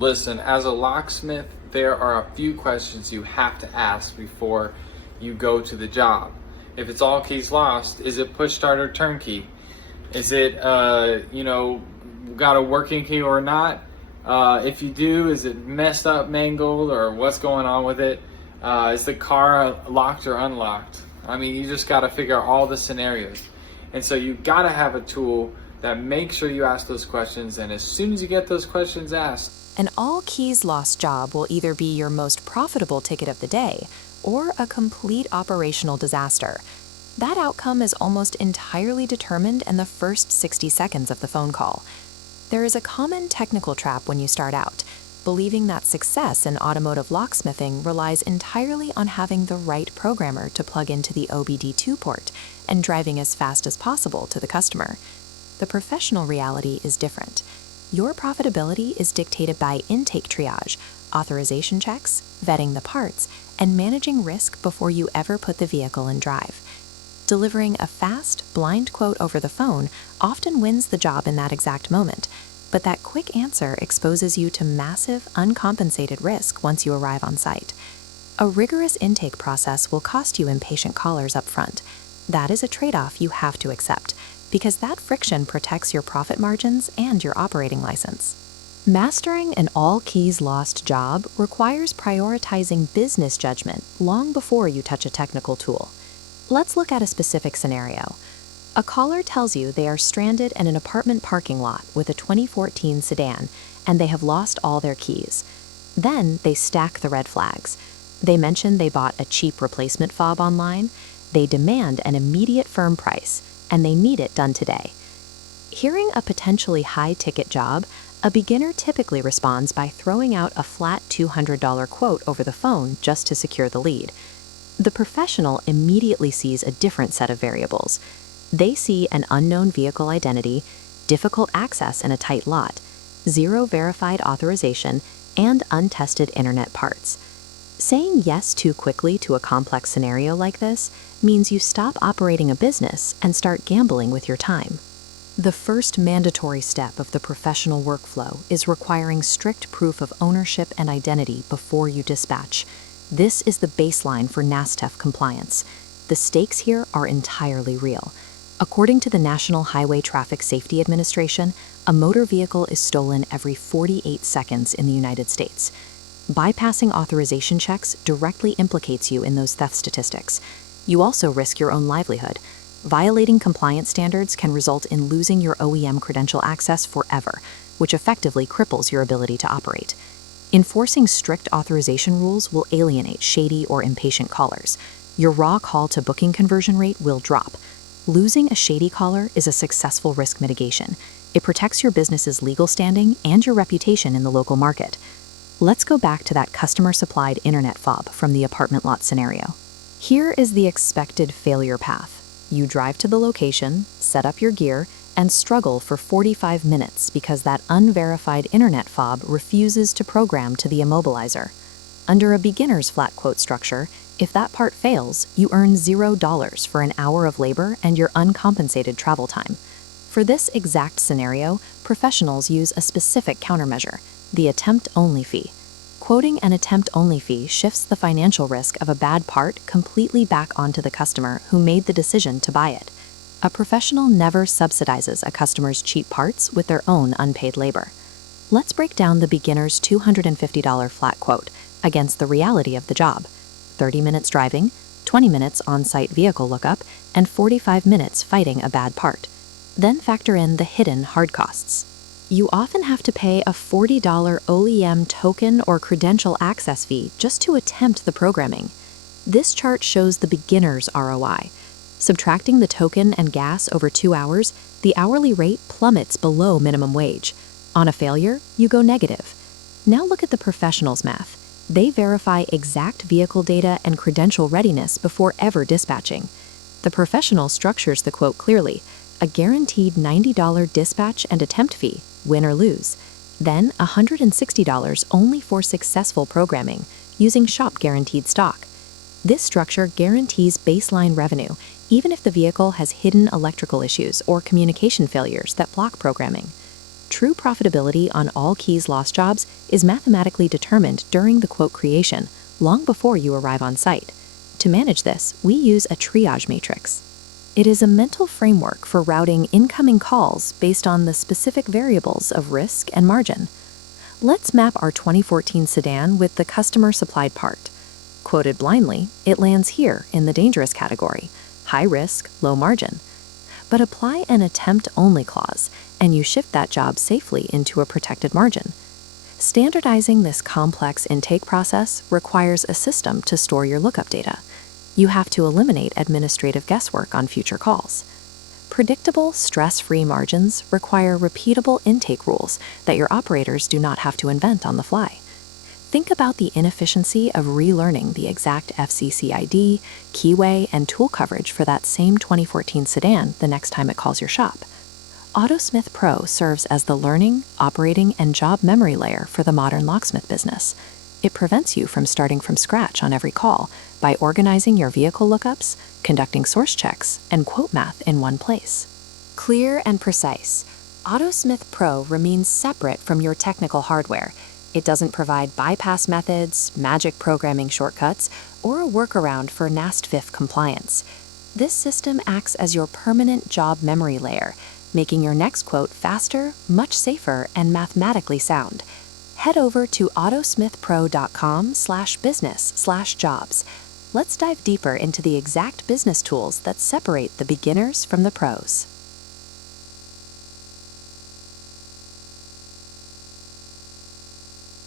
Listen, as a locksmith, there are a few questions you have to ask before you go to the job. If it's all keys lost, is it push start or turnkey? Is it, got a working key or not? If you do, is it messed up, mangled, or what's going on with it? Is the car locked or unlocked? I mean, you just got to figure out all the scenarios. And so you got to have a tool that makes sure you ask those questions. And as soon as you get those questions asked, An all keys lost job will either be your most profitable ticket of the day or a complete operational disaster. That outcome is almost entirely determined in the first 60 seconds of the phone call. There is a common technical trap when you start out, believing that success in automotive locksmithing relies entirely on having the right programmer to plug into the OBD2 port and driving as fast as possible to the customer. The professional reality is different. Your profitability is dictated by intake triage, authorization checks, vetting the parts, and managing risk before you ever put the vehicle in drive. Delivering a fast, blind quote over the phone often wins the job in that exact moment, but that quick answer exposes you to massive, uncompensated risk once you arrive on site. A rigorous intake process will cost you impatient callers up front. That is a trade-off you have to accept, because that friction protects your profit margins and your operating license. Mastering an all keys lost job requires prioritizing business judgment long before you touch a technical tool. Let's look at a specific scenario. A caller tells you they are stranded in an apartment parking lot with a 2014 sedan and they have lost all their keys. Then they stack the red flags. They mention they bought a cheap replacement fob online, they demand an immediate firm price, and they need it done today. Hearing a potentially high-ticket job, a beginner typically responds by throwing out a flat $200 quote over the phone just to secure the lead. The professional immediately sees a different set of variables. They see an unknown vehicle identity, difficult access in a tight lot, zero verified authorization, and untested internet parts. Saying yes too quickly to a complex scenario like this means you stop operating a business and start gambling with your time. The first mandatory step of the professional workflow is requiring strict proof of ownership and identity before you dispatch. This is the baseline for NASTEF compliance. The stakes here are entirely real. According to the National Highway Traffic Safety Administration, a motor vehicle is stolen every 48 seconds in the United States. Bypassing authorization checks directly implicates you in those theft statistics. You also risk your own livelihood. Violating compliance standards can result in losing your OEM credential access forever, which effectively cripples your ability to operate. Enforcing strict authorization rules will alienate shady or impatient callers. Your raw call-to-booking conversion rate will drop. Losing a shady caller is a successful risk mitigation. It protects your business's legal standing and your reputation in the local market. Let's go back to that customer-supplied internet fob from the apartment lot scenario. Here is the expected failure path. You drive to the location, set up your gear, and struggle for 45 minutes because that unverified internet fob refuses to program to the immobilizer. Under a beginner's flat quote structure, if that part fails, you earn $0 for an hour of labor and your uncompensated travel time. For this exact scenario, professionals use a specific countermeasure, the attempt-only fee. Quoting an attempt-only fee shifts the financial risk of a bad part completely back onto the customer who made the decision to buy it. A professional never subsidizes a customer's cheap parts with their own unpaid labor. Let's break down the beginner's $250 flat quote against the reality of the job. 30 minutes driving, 20 minutes on-site vehicle lookup, and 45 minutes fighting a bad part. Then factor in the hidden hard costs. You often have to pay a $40 OEM token or credential access fee just to attempt the programming. This chart shows the beginner's ROI. Subtracting the token and gas over 2 hours, the hourly rate plummets below minimum wage. On a failure, you go negative. Now look at the professional's math. They verify exact vehicle data and credential readiness before ever dispatching. The professional structures the quote clearly: a guaranteed $90 dispatch and attempt fee, win or lose. Then $160 only for successful programming, using shop guaranteed stock. This structure guarantees baseline revenue, even if the vehicle has hidden electrical issues or communication failures that block programming. True profitability on all keys lost jobs is mathematically determined during the quote creation, long before you arrive on site. To manage this, we use a triage matrix. It is a mental framework for routing incoming calls based on the specific variables of risk and margin. Let's map our 2014 sedan with the customer-supplied part. Quoted blindly, it lands here in the dangerous category, high risk, low margin. But apply an attempt-only clause, and you shift that job safely into a protected margin. Standardizing this complex intake process requires a system to store your lookup data. You have to eliminate administrative guesswork on future calls. Predictable, stress-free margins require repeatable intake rules that your operators do not have to invent on the fly. Think about the inefficiency of relearning the exact FCC ID, keyway, and tool coverage for that same 2014 sedan the next time it calls your shop. Autosmith Pro serves as the learning, operating, and job memory layer for the modern locksmith business. It prevents you from starting from scratch on every call by organizing your vehicle lookups, conducting source checks, and quote math in one place. Clear and precise, Autosmith Pro remains separate from your technical hardware. It doesn't provide bypass methods, magic programming shortcuts, or a workaround for NASTFIF compliance. This system acts as your permanent job memory layer, making your next quote faster, much safer, and mathematically sound. Head over to autosmithpro.com/business/jobs. Let's dive deeper into the exact business tools that separate the beginners from the pros.